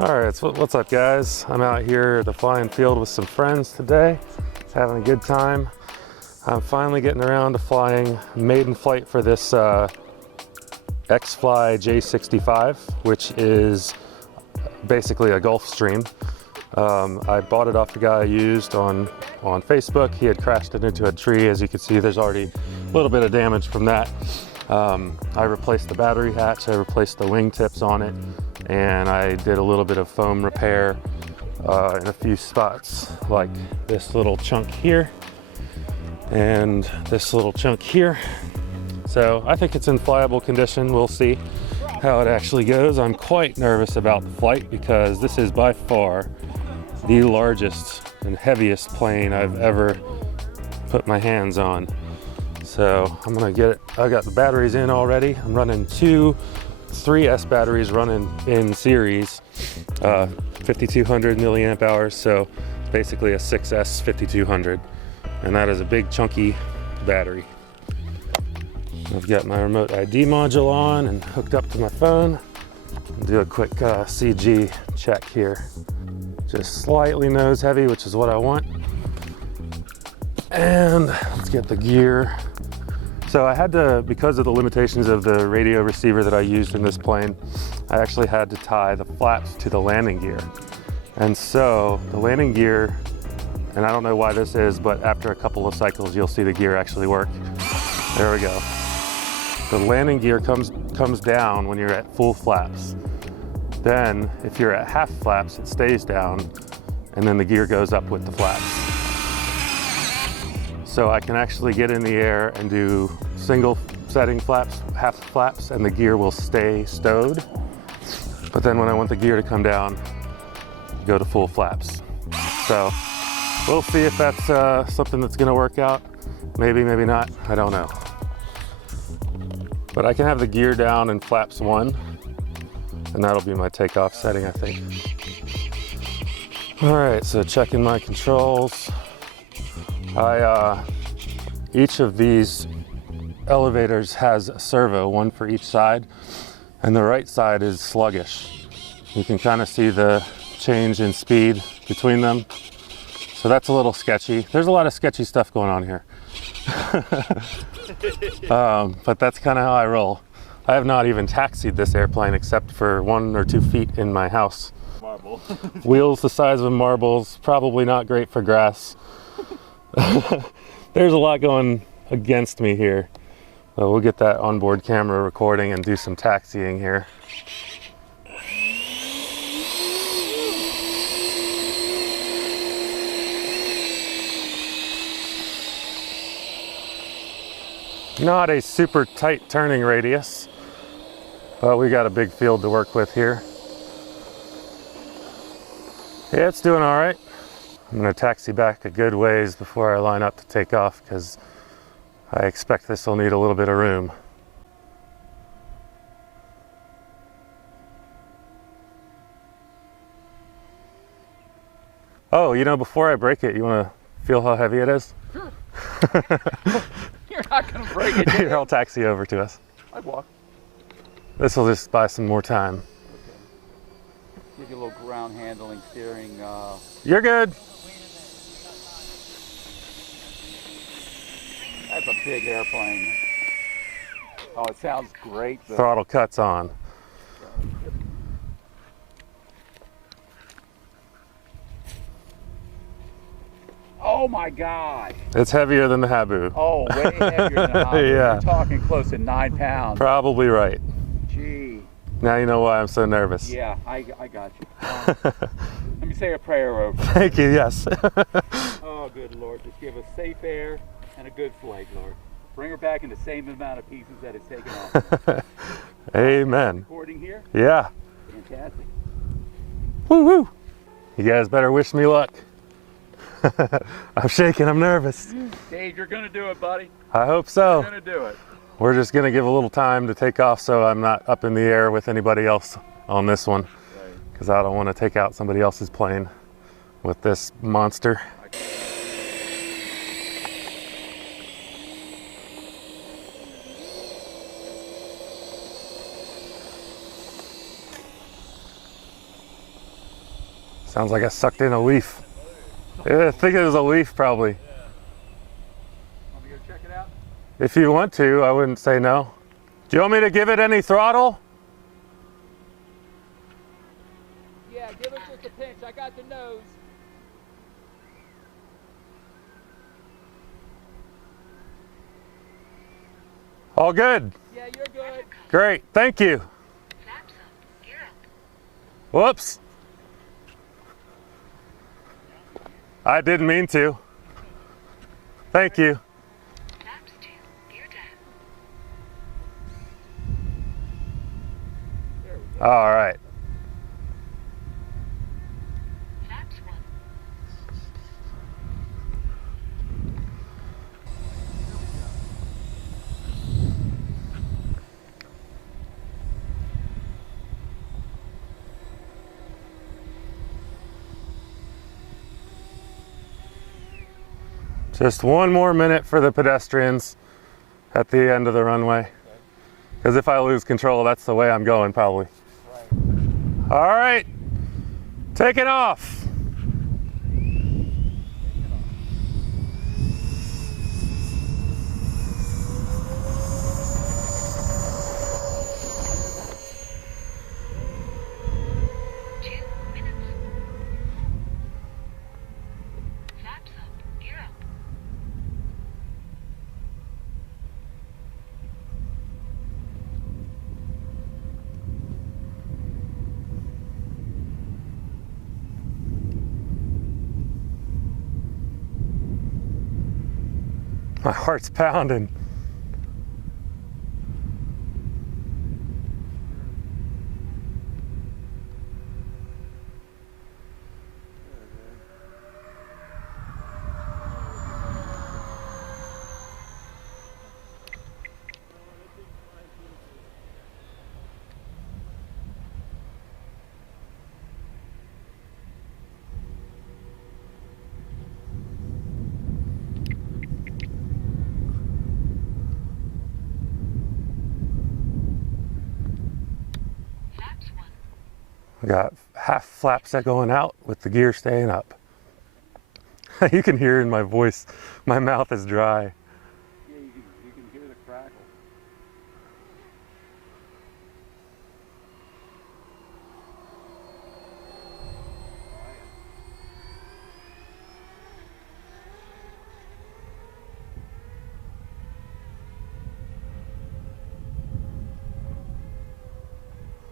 All right, so what's up, guys? I'm out here at the flying field with some friends today, having a good time. I'm finally getting around to flying maiden flight for this Xfly J65, which is basically a Gulfstream. I bought it off the guy I used on Facebook. He had crashed it into a tree. As you can see, there's already a little bit of damage from that. I replaced the battery hatch, I replaced the wingtips on it, and I did a little bit of foam repair in a few spots, like this little chunk here and this little chunk here. So I think it's in flyable condition. We'll see how it actually goes. I'm quite nervous about the flight because this is by far the largest and heaviest plane I've ever put my hands on. So I'm gonna get it. I got the batteries in already. I'm running 2 3S batteries running in series, 5200 milliamp hours. So basically a 6S 5200. And that is a big chunky battery. I've got my remote ID module on and hooked up to my phone. I'll do a quick CG check here. Just slightly nose heavy, which is what I want. And let's get the gear. So I had to, because of the limitations of the radio receiver that I used in this plane, I actually had to tie the flaps to the landing gear. And so the landing gear, and I don't know why this is, but after a couple of cycles, you'll see the gear actually work. There we go. The landing gear comes down when you're at full flaps. Then if you're at half flaps, it stays down, and then the gear goes up with the flaps. So I can actually get in the air and do single setting flaps, half flaps, and the gear will stay stowed. But then when I want the gear to come down, go to full flaps. So we'll see if that's something that's gonna work out. Maybe, maybe not, I don't know. But I can have the gear down in flaps 1, and that'll be my takeoff setting, I think. All right, so checking my controls. Each of these elevators has a servo, one for each side, and the right side is sluggish. You can kind of see the change in speed between them. So that's a little sketchy. There's a lot of sketchy stuff going on here. But that's kind of how I roll. I have not even taxied this airplane except for 1 or 2 feet in my house. Marble. Wheels the size of marbles, probably not great for grass. There's a lot going against me here. We'll get that onboard camera recording and do some taxiing here. Not a super tight turning radius, but we got a big field to work with here. Yeah, it's doing all right. I'm gonna taxi back a good ways before I line up to take off because I expect this will need a little bit of room. Oh, you know, before I break it, you wanna feel how heavy it is? Sure. You're not gonna break it. Here, I'll taxi over to us. I'd walk. This will just buy some more time. Okay. Give you a little ground handling, steering. You're good. That's a big airplane. Oh, it sounds great. Though. Throttle cuts on. Oh my God. It's heavier than the Habu. Oh, way heavier than a Habu. Yeah. You're talking close to 9 pounds. Probably right. Gee. Now you know why I'm so nervous. Yeah, I got you. Let me say a prayer over. Thank you, yes. Oh, good Lord. Just give us safe air and a good flight, Lord. Bring her back in the same amount of pieces that it's taken off. Amen. Recording here? Yeah. Fantastic. Woo woo. You guys better wish me luck. I'm shaking, I'm nervous. Dave, you're gonna do it, buddy. I hope so. You're gonna do it. We're just gonna give a little time to take off so I'm not up in the air with anybody else on this one. Because I don't want to take out somebody else's plane with this monster. Sounds like I sucked in a leaf. Yeah, I think it was a leaf probably. Want me to go check it out? If you want to, I wouldn't say no. Do you want me to give it any throttle? Yeah, give it just a pinch. I got the nose. All good. Yeah, you're good. Great, thank you. Whoops. I didn't mean to. Thank you. All right. Just one more minute for the pedestrians at the end of the runway. Because if I lose control, that's the way I'm going probably. Right. All right, taking off. My heart's pounding. I got half flaps that going out with the gear staying up. You can hear in my voice, my mouth is dry. Yeah, you can hear the crackle.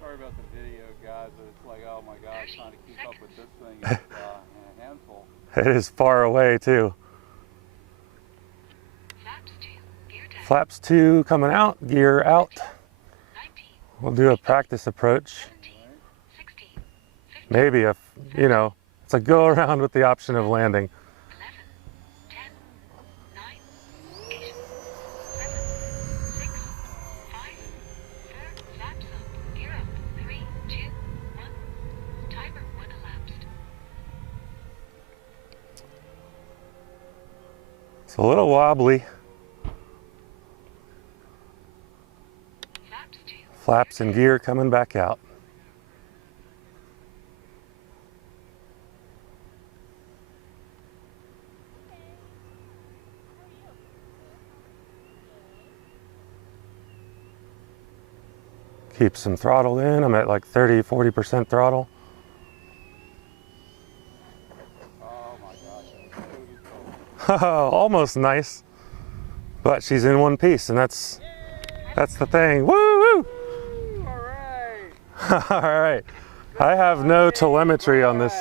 Sorry about the video, guys, but it's like, oh my gosh, trying to keep up with this thing is a handful. It is far away too. Flaps 2 coming out, gear out. We'll do a practice approach. Maybe if, you know, it's a go around with the option of landing. It's a little wobbly. Flaps and gear coming back out. Keep some throttle in. I'm at like 30–40% throttle. Almost nice, but she's in one piece, and that's the thing. Woo woo! All right. All right. I have no telemetry on this.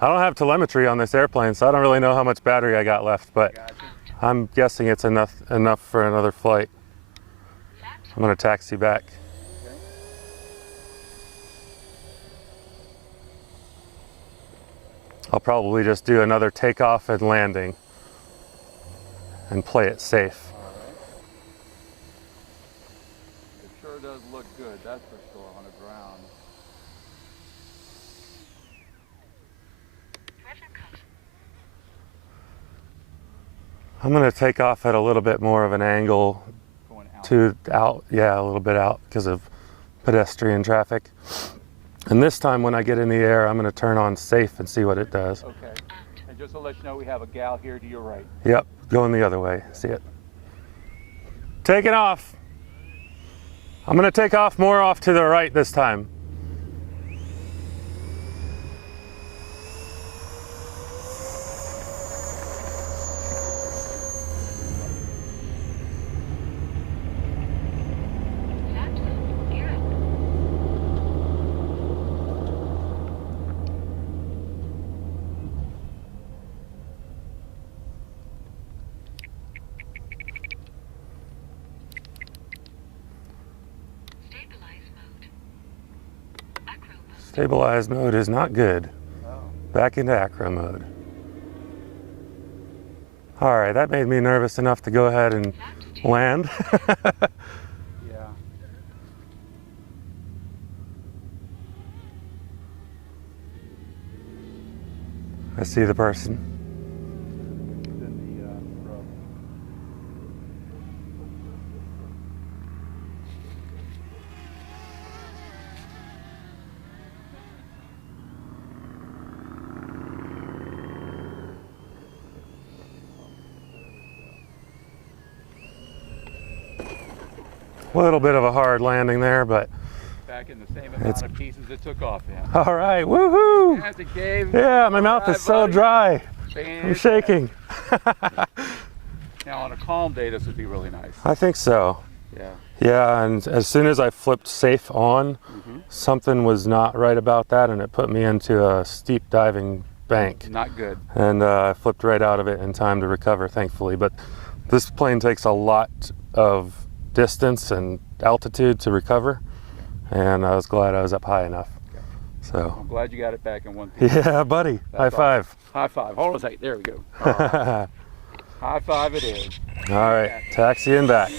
I don't have telemetry on this airplane, so I don't really know how much battery I got left, but I'm guessing it's enough for another flight. I'm gonna taxi back. I'll probably just do another takeoff and landing and play it safe. It sure does look good, that's for sure, on the ground. I'm going to take off at a little bit more of an angle Going out. yeah, a little bit out because of pedestrian traffic. And this time when I get in the air, I'm gonna turn on safe and see what it does. Okay. And just to let you know, we have a gal here to your right. Yep, going the other way, see it. Taking off. I'm gonna take off more off to the right this time. Stabilize mode is not good. Back into acro mode. All right, that made me nervous enough to go ahead and land. Yeah. I see the person. Then the row. A little bit of a hard landing there, but Back in the same amount of pieces it took off in. all right, woohoo! That's a game. Yeah, my mouth All is right, so buddy. dry. I'm Fantastic. shaking. Now on a calm day, this would be really nice. I think so. Yeah. Yeah, and as soon as I flipped safe on, something was not right about that, and it put me into a steep diving bank. Not good. And I flipped right out of it in time to recover, thankfully. But this plane takes a lot of distance and altitude to recover, and I was glad I was up high enough. So, I'm glad you got it back in one piece. yeah, buddy, high That's five. High five. Hold on a second. There we go. All right. High five it is. All right, taxiing back.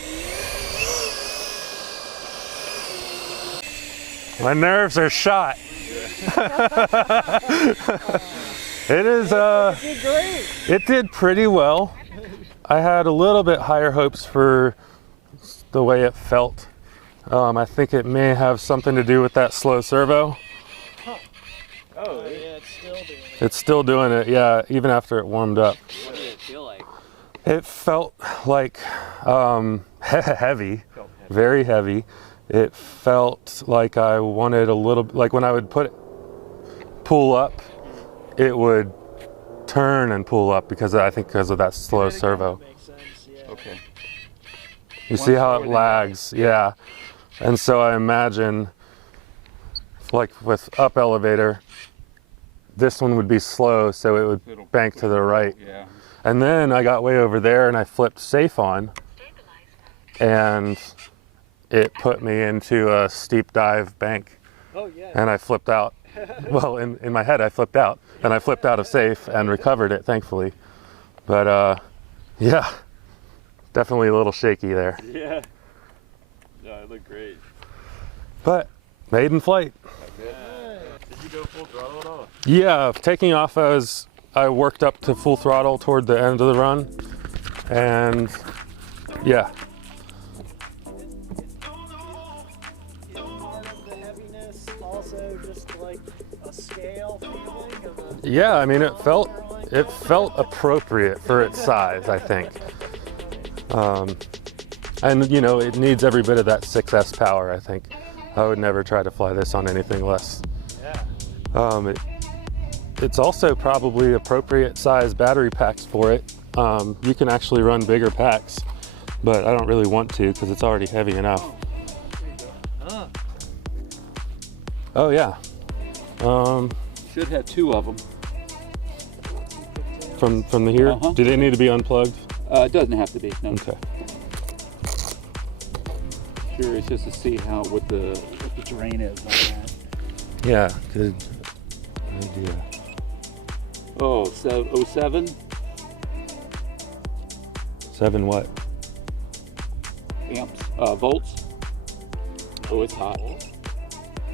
My nerves are shot. It is, it did pretty well. I had a little bit higher hopes for the way it felt. I think it may have something to do with that slow servo. Oh, yeah, it's still doing it. It's still doing it, yeah, even after it warmed up. What did it feel like? It felt like heavy, very heavy. It felt like I wanted a little, like when I would pull up, it would turn and pull up because of that slow servo. Makes sense, yeah. Okay. You One see how slower it than lags, yeah. And so I imagine, like with up elevator, this one would be slow, so it would It'll- bank to the right. Yeah. And then I got way over there and I flipped safe on, and it put me into a steep dive bank, Oh, yeah. and I flipped out. Well, in my head I flipped out, and I flipped out of safe and recovered it, thankfully. But yeah, definitely a little shaky there. Yeah. No, it looked great. But maiden flight. Did you go full throttle at all? Yeah, taking off I worked up to full throttle toward the end of the run, and yeah. Is part of the heaviness also just like a scale feeling of a... Yeah, I mean it felt appropriate for its size, I think. And you know, it needs every bit of that 6S power, I think. I would never try to fly this on anything less. Yeah. It's also probably appropriate size battery packs for it. You can actually run bigger packs, but I don't really want to because it's already heavy enough. Huh. Oh yeah. Should have two of them. From the here, Uh-huh. do they need to be unplugged? It doesn't have to be. No. Okay. Curious just to see what the terrain is on that. Yeah, good idea. Oh, 07? 7 what? Amps, volts. Oh, it's hot.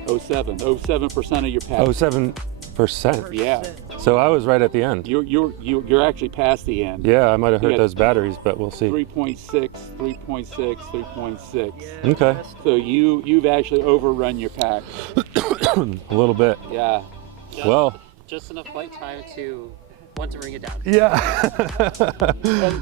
07% of your pack. Oh, 7. 6%. Yeah. So I was right at the end. You're actually past the end. Yeah, I might have hurt Yeah. those batteries, but we'll see. 3.6, 3.6, 3.6. Yeah, Okay. just- So you've actually overrun your pack. A little bit. Yeah. Well, Just enough flight time to want to bring it down. yeah.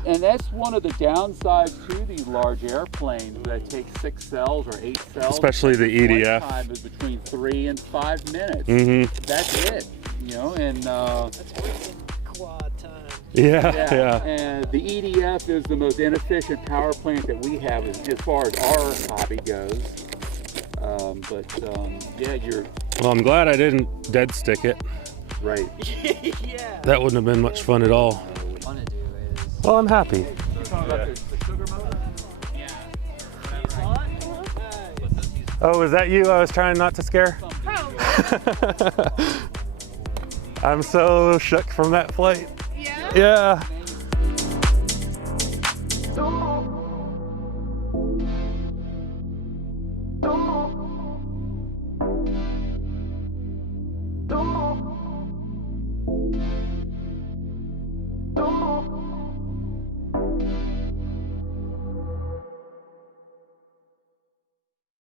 And that's one of the downsides to these large airplanes that take 6 cells or 8 cells. Especially the Flight EDF. time is between 3 and 5 minutes. Mm-hmm. That's it. You know, and That's worse than quad time. Yeah. And the EDF is the most inefficient power plant that we have as far as our hobby goes. Yeah, you're Well, I'm glad I didn't dead stick it. right. Yeah. That wouldn't have been much fun at all. What we want to do is Well, I'm happy. You're talking about the sugar motor? Hot? Nice. Oh, was that you I was trying not to scare? I'm so shook from that flight. Yeah? Yeah.